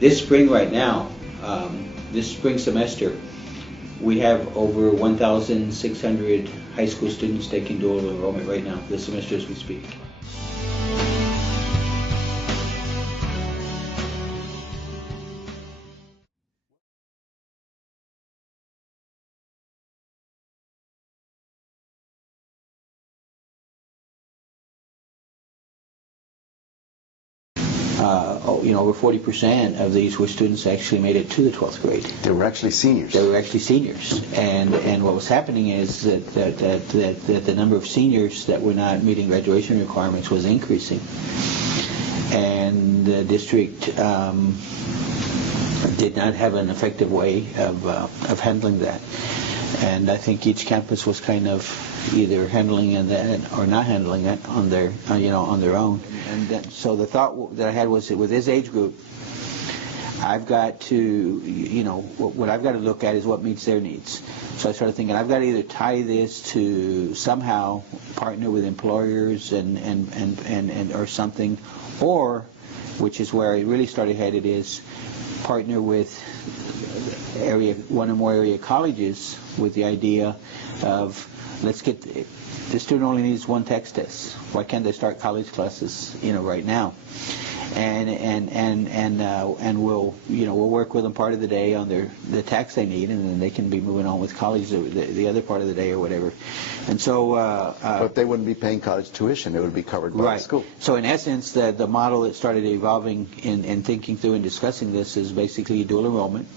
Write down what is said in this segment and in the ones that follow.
This spring right now, this spring semester, we have over 1,600 high school students taking dual enrollment right now, this semester as we speak. Over 40% of these were students that actually made it to the 12th grade. They were actually seniors. They were actually seniors, and what was happening is that the number of seniors that were not meeting graduation requirements was increasing, and the district did not have an effective way of handling that. And I think each campus was kind of either handling that or not handling it on their on their own. And so the thought that I had was that with this age group, I've got to, what I've got to look at is what meets their needs. So I started thinking I've got to either tie this to somehow partner with employers and or something, or, which is where I really started headed, is partner with one or more area colleges with the idea of, let's get, the student only needs one text test. Why can't they start college classes, right now? And we'll work with them part of the day on the tax they need, and then they can be moving on with college the other part of the day or whatever. And so, but they wouldn't be paying college tuition; it would be covered by the school. So in essence, the model that started evolving in thinking through and discussing this is basically dual enrollment.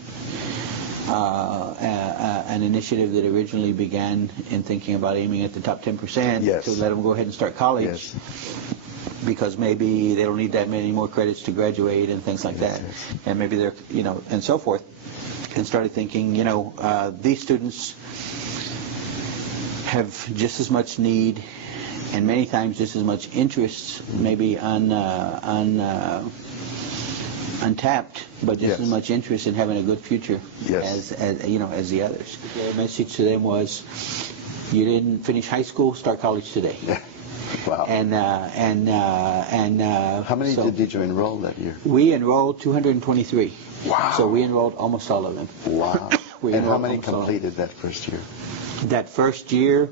An initiative that originally began in thinking about aiming at the top 10%, yes, to let them go ahead and start college, yes, because maybe they don't need that many more credits to graduate and things like that, yes, and maybe they're, and so forth, and started thinking, these students have just as much need and many times just as much interest, maybe untapped, but just yes, as much interest in having a good future, yes, as the others. The message to them was, you didn't finish high school, start college today. Wow. And how many did you enroll that year? We enrolled 223. Wow. So we enrolled almost all of them. Wow. And how many completed that first year? That first year,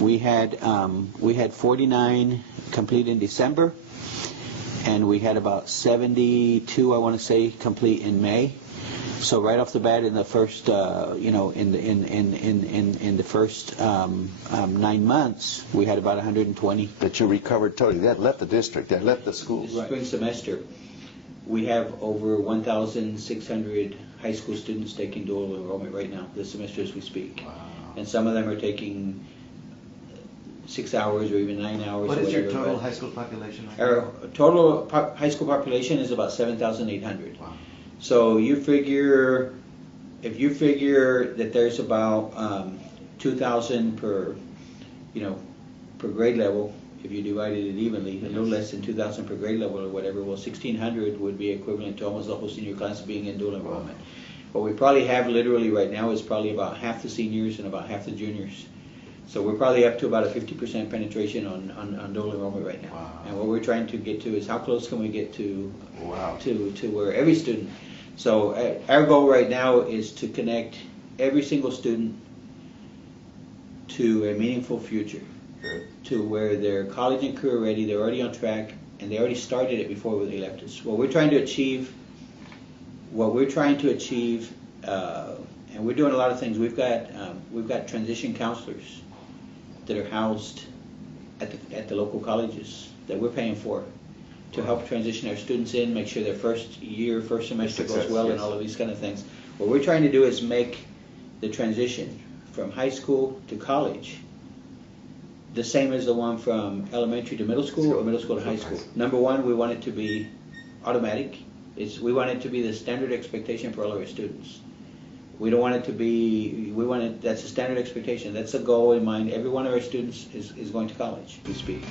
we had 49 complete in December, and we had about 72, I want to say, complete in May. So right off the bat, in the first, in the first 9 months, we had about 120. That you recovered totally. That left the district. That left the schools. This spring semester, we have over 1,600 high school students taking dual enrollment right now, this semester as we speak. Wow. And some of them are taking 6 hours or even 9 hours. What is your total high school population right now? Our total high school population is about 7,800. Wow. So if you figure that there's about 2,000 per grade level, if you divided it evenly, a little less than 2,000 per grade level or whatever, well, 1,600 would be equivalent to almost the whole senior class being in dual enrollment. What we probably have literally right now is probably about half the seniors and about half the juniors. So we're probably up to about a 50% penetration on dual enrollment right now. Wow. And what we're trying to get to is how close can we get to wow, to where every student. So our goal right now is to connect every single student to a meaningful future, to where they're college and career ready, they're already on track, and they already started it before they left us. What we're trying to achieve, and we're doing a lot of things. We've got transition counselors that are housed at the local colleges that we're paying for to help transition our students in, make sure their first semester goes well, and all of these kind of things. What we're trying to do is make the transition from high school to college the same as the one from elementary to middle school or middle school to high school. Number one, we want it to be automatic. We want it to be the standard expectation for all of our students. We don't want it to be, that's a standard expectation. That's a goal in mind. Every one of our students is going to college, we speak.